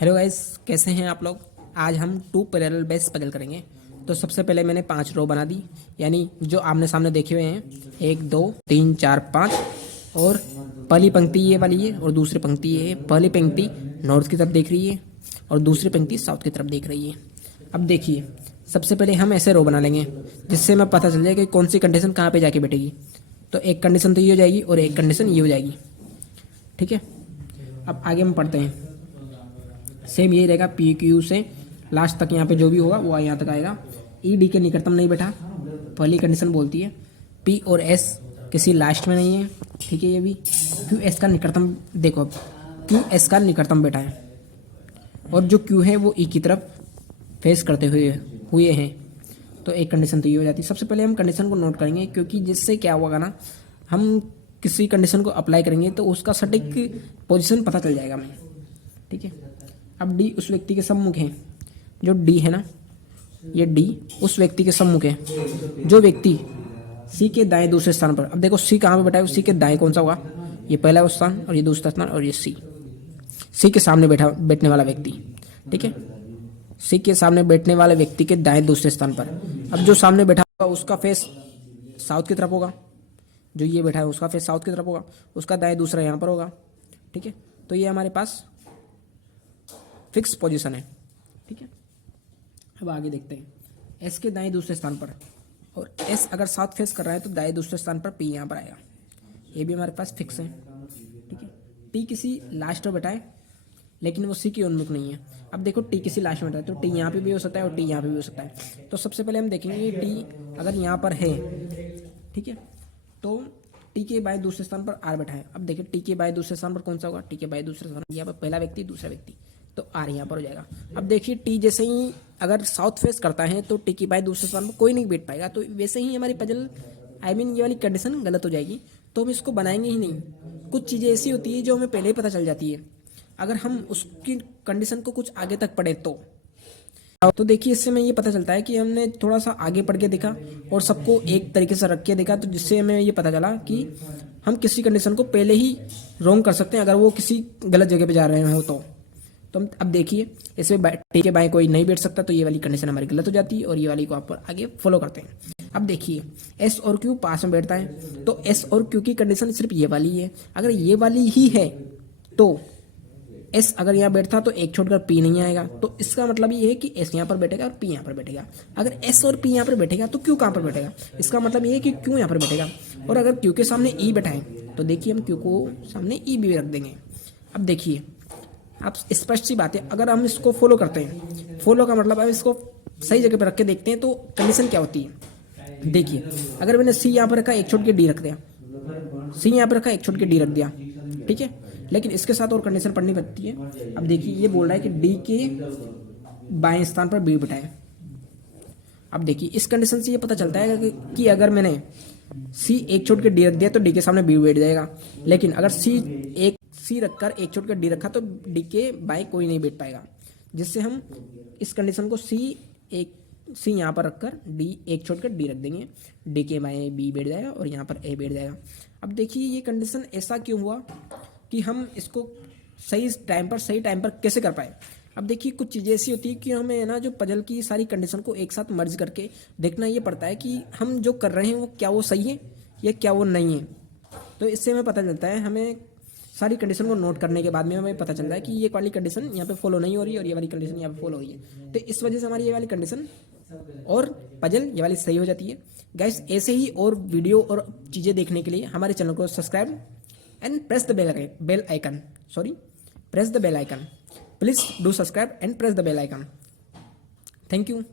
Hello guys, कैसे हैं आप लोग। आज हम 2 पैरेलल बेस पजल करेंगे। तो सबसे पहले मैंने 5 रो बना दी, यानी जो आमने सामने देखे हुए हैं 1 2 3 4 5। और पहली पंक्ति ये वाली है और दूसरी पंक्ति ये है। पहली पंक्ति नॉर्थ की तरफ देख रही है और दूसरी पंक्ति साउथ की तरफ देख रही है। अब देखिए, सबसे पहले हम ऐसे रो बना लेंगे जिससे हमें पता चल जाए कि कौन सी कंडीशन कहाँ पे जाके बैठेगी। तो एक कंडीशन तो ये हो जाएगी और एक कंडीशन ये हो जाएगी, ठीक है। अब आगे हम पढ़ते हैं। सेम यही रहेगा, पी क्यू से लास्ट तक यहाँ पे जो भी होगा वो यहाँ तक आएगा। ई डी के निकटतम नहीं बैठा, पहली कंडीशन बोलती है। पी और एस किसी लास्ट में नहीं है, ठीक है। ये भी क्यू एस का निकटतम, देखो अब क्यू एस का निकटतम बैठा है और जो क्यू है वो ई की तरफ फेस करते हुए हैं। तो एक कंडीशन तो ये हो जाती है। सबसे पहले हम कंडीशन को नोट करेंगे, क्योंकि जिससे क्या होगा ना, हम किसी कंडीशन को अप्लाई करेंगे तो उसका सटीक पोजीशन पता चल जाएगा हमें, ठीक है। अब डी उस व्यक्ति के सम्मुख है, जो डी है ना, ये डी उस व्यक्ति के सम्मुख है जो व्यक्ति सी के दाएं दूसरे स्थान पर। अब देखो सी कहाँ पे बैठा है, सी के दाएं कौन सा होगा, ये पहला स्थान और ये दूसरा स्थान और ये सी के सामने बैठने वाला व्यक्ति, ठीक है। सी के सामने बैठने वाले व्यक्ति के दाएं दूसरे स्थान पर। अब जो सामने बैठा होगा उसका फेस साउथ की तरफ होगा, जो ये बैठा है उसका फेस साउथ की तरफ होगा, उसका दाएं दूसरा यहाँ पर होगा, ठीक है। तो ये हमारे पास फिक्स पोजीशन है, ठीक है। अब आगे देखते हैं। एस के दाएं दूसरे स्थान पर, और एस अगर साउथ फेस कर रहा है तो दाएं दूसरे स्थान पर पी यहाँ पर आएगा। ये भी हमारे पास फिक्स है, ठीक है। टी किसी लास्ट में बैठा है लेकिन वो सी की उन्मुख नहीं है। अब देखो टी किसी लास्ट में बैठा है तो टी यहाँ पे भी हो सकता है और टी यहाँ पे भी हो सकता है। तो सबसे पहले हम देखेंगे टी अगर यहाँ पर है, ठीक है, तो टी के बाएं दूसरे स्थान पर आर बैठा है। अब देखिए टी के बाएं दूसरे स्थान पर कौन सा होगा, टी के बाएं दूसरे स्थान पर यहाँ पर पहला व्यक्ति दूसरा व्यक्ति, तो आर यहाँ पर हो जाएगा। अब देखिए टी जैसे ही अगर साउथ फेस करता है तो टी की बाएं दूसरे स्थान पर कोई नहीं बैठ पाएगा। तो वैसे ही हमारी पजल ये वाली कंडीशन गलत हो जाएगी, तो हम इसको बनाएंगे ही नहीं। कुछ चीज़ें ऐसी होती है जो हमें पहले ही पता चल जाती है, अगर हम उसकी कंडीशन को कुछ आगे तक पढ़े तो देखिए इससे हमें ये पता चलता है कि हमने थोड़ा सा आगे पढ़ के देखा और सबको एक तरीके से रख के देखा, तो जिससे हमें ये पता चला कि हम किसी कंडीशन को पहले ही रॉन्ग कर सकते हैं अगर वो किसी गलत जगह पे जा रहे हो तो हम अब देखिए इसमें टी के बाएं कोई नहीं बैठ सकता, तो ये वाली कंडीशन हमारी गलत हो जाती है और ये वाली को आप आगे फॉलो करते हैं। अब देखिए एस और क्यू पास में बैठता है, तो एस और क्यू की कंडीशन सिर्फ ये वाली है। अगर ये वाली ही है तो एस अगर यहाँ बैठता तो एक छोड़कर पी नहीं आएगा, तो इसका मतलब ये है कि एस यहाँ पर बैठेगा और पी यहाँ पर बैठेगा। अगर एस और पी यहाँ पर बैठेगा तो क्यू कहाँ पर बैठेगा, इसका मतलब ये है कि क्यू यहाँ पर बैठेगा। और अगर क्यू के सामने ई बैठा है तो देखिए हम क्यू को सामने ई भी रख देंगे। अब देखिए आप स्पष्ट सी बात है, अगर हम इसको फॉलो करते हैं, फॉलो का मतलब अब इसको सही जगह पर रख के देखते हैं तो कंडीशन क्या होती है। देखिए अगर मैंने सी यहाँ पर रखा, एक छोड़ के डी रख दिया, सी यहाँ पर रखा, एक छोड़ के डी रख दिया, ठीक है, लेकिन इसके साथ और कंडीशन पढ़नी पड़ती है। अब देखिए ये बोल रहा है कि डी के बाएं स्थान पर बी बैठा है। अब देखिए इस कंडीशन से ये पता चलता है कि अगर मैंने सी एक छोड़ के डी रख दिया तो डी के सामने बी बैठ जाएगा, लेकिन अगर सी रखकर एक छोड़ कर डी रखा तो डी के बाएं कोई नहीं बैठ पाएगा, जिससे हम इस कंडीशन को सी यहाँ पर रखकर डी एक छोड़कर डी रख देंगे, डी के बाएं बी बैठ जाएगा और यहाँ पर ए बैठ जाएगा। अब देखिए ये कंडीशन ऐसा क्यों हुआ कि हम इसको सही टाइम पर कैसे कर पाए। अब देखिए कुछ चीज़ें ऐसी होती है कि हमें ना जो पजल की सारी कंडीशन को एक साथ मर्ज करके देखना ये पड़ता है कि हम जो कर रहे हैं वो क्या वो सही है या क्या वो नहीं है। तो इससे हमें पता चलता है, हमें सारी कंडीशन को नोट करने के बाद में हमें पता चलता है कि ये वाली कंडीशन यहाँ पे फॉलो नहीं हो रही है और ये वाली कंडीशन यहाँ पे फॉलो हो रही है। तो इस वजह से हमारी ये वाली कंडीशन और पजल ये वाली सही हो जाती है। गाइस ऐसे ही और वीडियो और चीज़ें देखने के लिए हमारे चैनल को subscribe and press the bell icon. Press the bell icon. Please do subscribe and press the bell icon. Thank you.